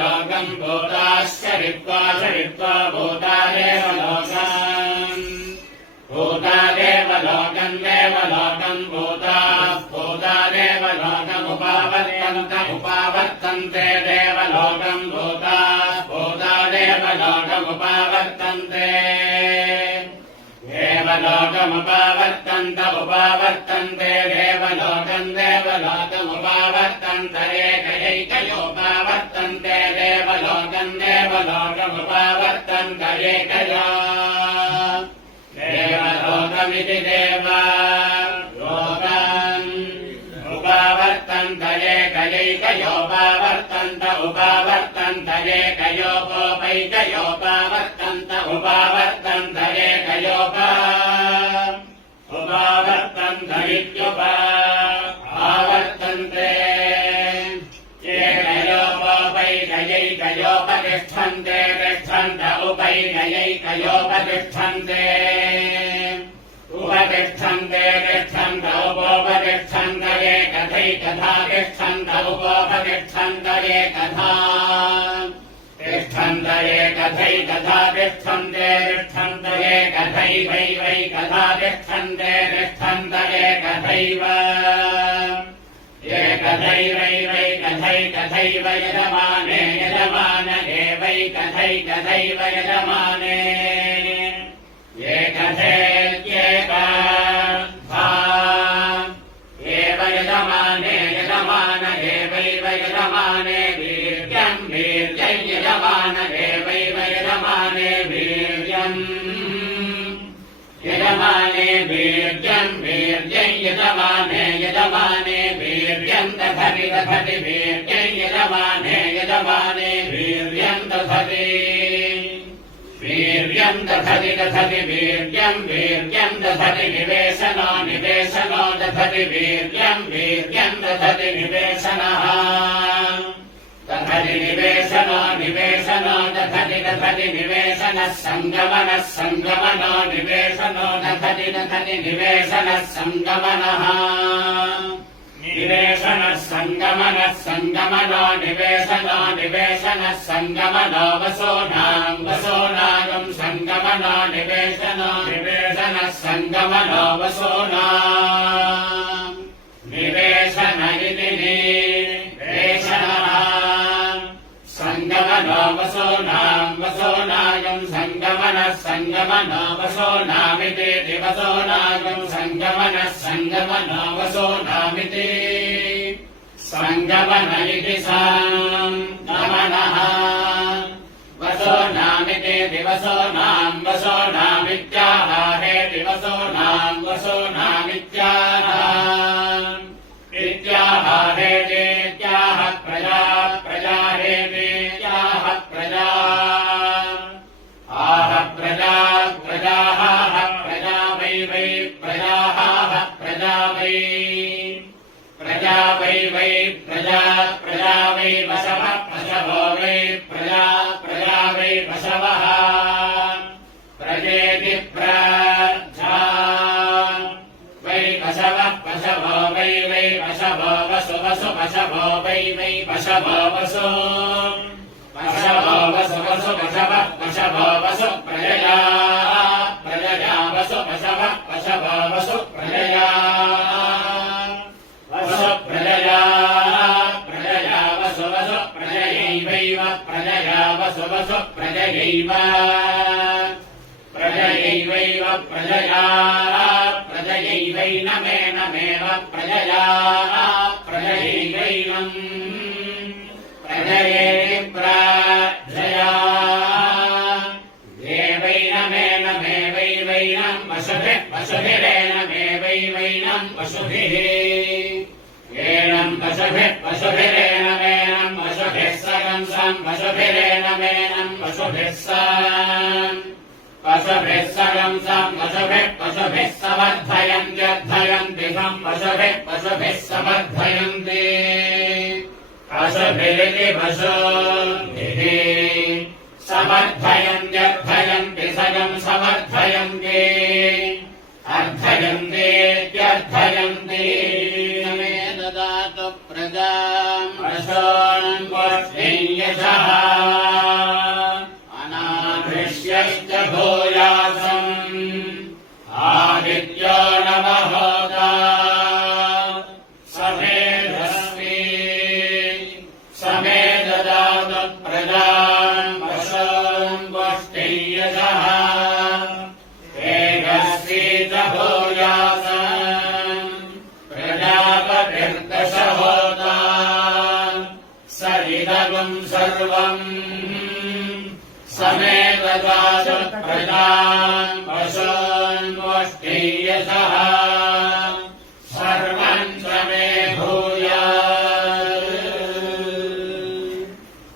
लोकम् भूताश्चरित्वा चरित्वा भूतादेव लोकम् भूतादेव लोकम् देवलोकम् भूतादेव लोकमुपावर्तन्त उपावर्तन्ते देवलोकम् भूतादेव लोकमुपावर्तन्ते देवलोकमुपावर्तन्त उपावर्तन्ते देवलोकम् देवलोकमुपावर्तन्त एकैकयोपावर्तन्ते देवलोकम् देवलोकमुपावर्तन्त एकया देवलोकमिति देवलोकम् उपावर्तन्त एकैकयोपावर्तन्त उपावर्तन्त एकयोपोपैकयोपावर्तन्त उपावर्तन्त उपावर्तन्त इत्युपावर्तन्ते एकयोपैकयोपतिष्ठन्ते तिष्ठन्त उपैकयोपतिष्ठन्ते उपतिष्ठन्ते तिष्ठन्त उपोपतिष्ठन्त एकथैकथा तिष्ठन्त उपोपतिष्ठन्त एकथा तिष्ठन्त एकथैकथा तिष्ठन्ते तिष्ठन्त एकथैवैवैकथा तिष्ठन्ते तिष्ठन्त एकथैव एकथैवैवैकथैकथैव यजमाने यजमान एवैकथैकथैव यजमाने एकथेत्येका एव यजमाने यजमान एवैव यजमाने वीर्यम् वीर्यै यजमान एवैव यजमाने वीर्यम् यजमाने वीर्यम् वीर्यै यजमाने यजमाने वीर्यम् दधति दधति वीर्यै यजमाने यजमाने वीर्यम् दधति वीर्यम् दधति दधति वीर्यम् वीर्यम् दधति निवेशनो निवेशनो दधति वीर्यम् वीर्यम् दधति निवेशनः दधति निवेशनो निवेशनो दधति दधति निवेशनः सङ्गमनः सङ्गमनो निवेशनो दधति दधति निवेशनः सङ्गमनः निवेशनः सङ्गमनः सङ्गमनो निवेशनो निवेशनः सङ्गमनो वसोनाम् वसोनागम् सङ्गमनो निवेशनो निवेशनः सङ्गमनो वसोनाम् निवेशन इति निवेशनः सङ्गमनो वसोनाम् वसोनागम् सङ्गमनः सङ्गमनो वसोनामिति दिवसोनागम् सङ्गमनः सङ्गमनो वसोनामिति सङ्गमन इति सङ्गमनः वसोनामिति दिवसोनाम् वसोनामित्याहे दिवसोनाम् वसोनामित्याह इत्याहे चेत्याह प्रजा प्रजाहेत्याह प्रजा आह प्रजा प्रजाः प्रजा वै वै प्रजाः प्रजा वै प्रजा वै वै प्रजा प्रजा वै पशवः पशवो वै प्रजा प्रजा वै पशवः प्रजेति प्रजा वै पशवः पशवो वै वै पशवो वसु वसु पशवो वै वै पशवो वसु पशवो वसु वसु पशवः पशवो वसु प्रजया प्रजया वसु पशवः पशवो वसु प्रजया वसु प्रजया प्रजया वसु वसु प्रजयैवैव प्रजया वसु वसु प्रजयैव प्रजयैवैव प्रजया प्रजयैवैनमेनमेव प्रजया प्रजयैवैनम् प्रजये प्रजया देवैनमेनमेवैवैनम् वसुभिः वसुभिरेनमेवैवैनम् वसुभिः एनम् वसुभिः वसुभिरेनमेनम् वसुभिः सगम् सम् वसुभिरेनमेनम् वसुभिः सम् वसुभिः सगम् सम् वसुभिः वसुभिः समर्थयन्त्यर्थयन्ति सम् वसुभिः वसुभिः समर्थयन्ति वसुभिरिति वसुभिः समर्थयन्त्यर्थयन्ति सगम् समर्थयन्ति अर्थयन्तीत्यर्थयन्ति मे ददातु प्रजाम् वसोऽन् यशः अनाभृष्यश्च भूयासम् आदित्यो नमहोता समेधस्मि समे ददातु प्रजान् पशून् गोष्ठीयशः तेजस्वी च भूयासम् प्रजापतिर्दशहोता सरिदगुम् सर्वम् समे ददातु प्रजान् पशून् गोष्ठीयशः